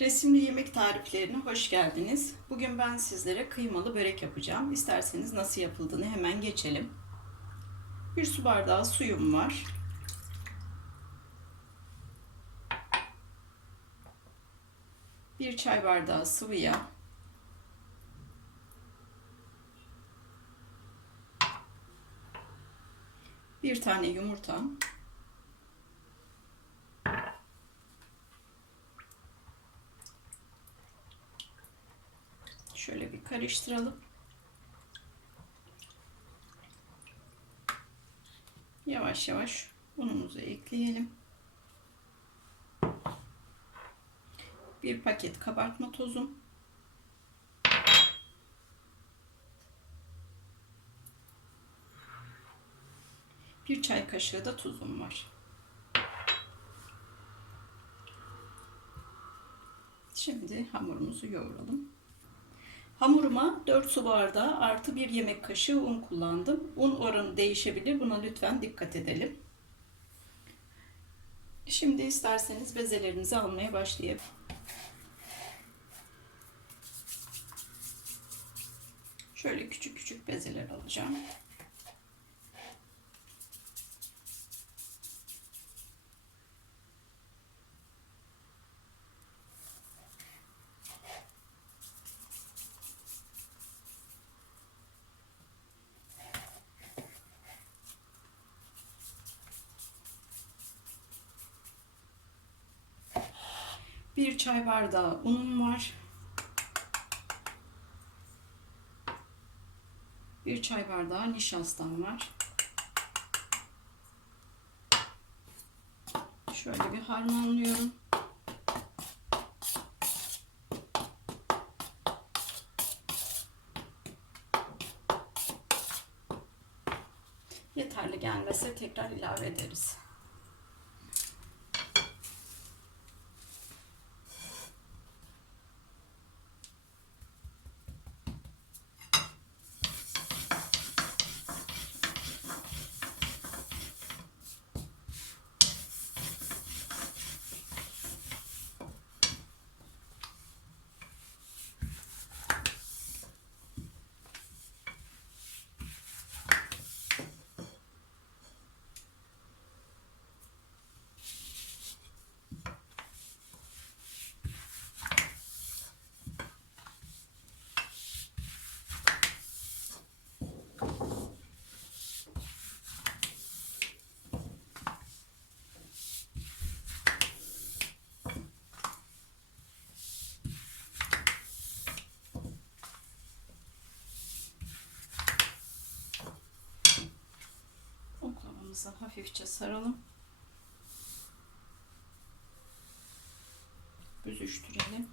Resimli yemek tariflerine hoş geldiniz. Bugün ben sizlere kıymalı börek yapacağım. İsterseniz nasıl yapıldığını hemen geçelim. Bir su bardağı suyum var. Bir çay bardağı sıvı yağ. Bir tane yumurta. Şöyle bir karıştıralım. Yavaş yavaş unumuzu ekleyelim. Bir paket kabartma tozum. Bir çay kaşığı da tuzum var. Şimdi hamurumuzu yoğuralım. Hamuruma 4 su bardağı artı 1 yemek kaşığı un kullandım. Un oranı değişebilir. Buna lütfen dikkat edelim. Şimdi isterseniz bezelerinizi almaya başlayalım. Şöyle küçük küçük bezeler alacağım. Bir çay bardağı unum var. Bir çay bardağı nişastam var. Şöyle bir harmanlıyorum. Yeterli gelmese tekrar ilave ederiz. Oklavamızı hafifçe saralım. Büzüştürelim.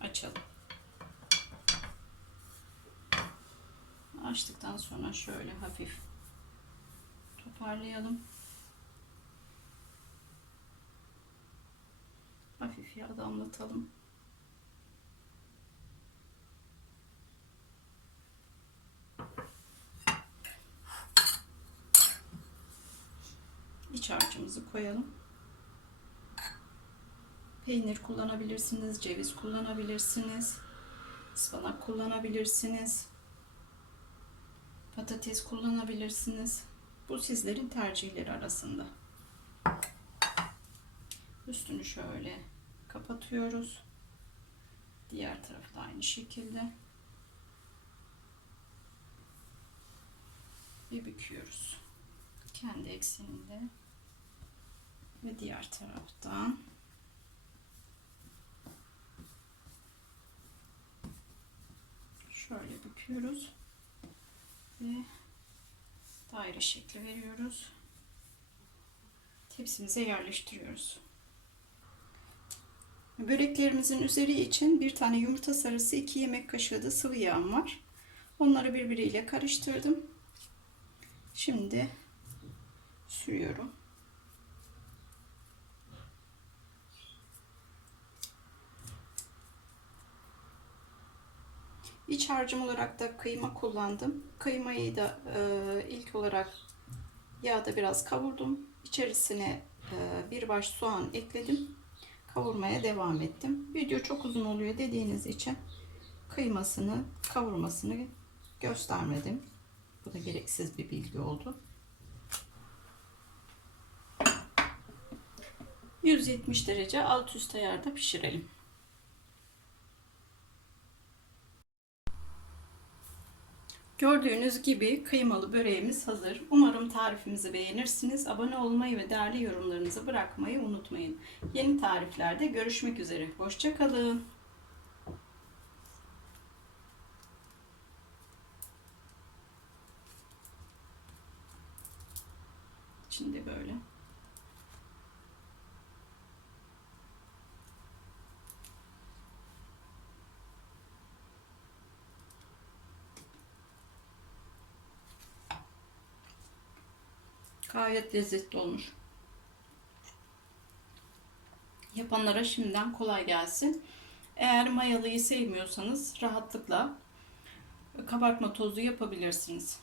Açalım. Açtıktan sonra şöyle hafif toparlayalım. Hafif yağ damlatalım. İç harcımızı koyalım. Peynir kullanabilirsiniz, ceviz kullanabilirsiniz, ıspanak kullanabilirsiniz, patates kullanabilirsiniz. Bu sizlerin tercihleri arasında. Üstünü şöyle kapatıyoruz. Diğer tarafı da aynı şekilde. Ve büküyoruz kendi ekseninde ve diğer taraftan şöyle büküyoruz ve daire şekli veriyoruz. Tepsimize yerleştiriyoruz. Böreklerimizin üzeri için bir tane yumurta sarısı, 2 yemek kaşığı da sıvı yağım var. Onları birbiriyle karıştırdım. Şimdi sürüyorum. İç harcım olarak da kıyma kullandım. Kıymayı da e, ilk olarak yağda biraz kavurdum. İçerisine e, bir baş soğan ekledim. Kavurmaya devam ettim. Video çok uzun oluyor dediğiniz için kıymasını, kavurmasını göstermedim. Bu da gereksiz bir bilgi oldu. 170 derece alt üst ayarda pişirelim. Gördüğünüz gibi kıymalı böreğimiz hazır. Umarım tarifimizi beğenirsiniz. Abone olmayı ve değerli yorumlarınızı bırakmayı unutmayın. Yeni tariflerde görüşmek üzere. Hoşçakalın. İçinde böyle. Gayet lezzetli olmuş. Yapanlara şimdiden kolay gelsin. Eğer mayalıyı sevmiyorsanız rahatlıkla kabartma tozu yapabilirsiniz.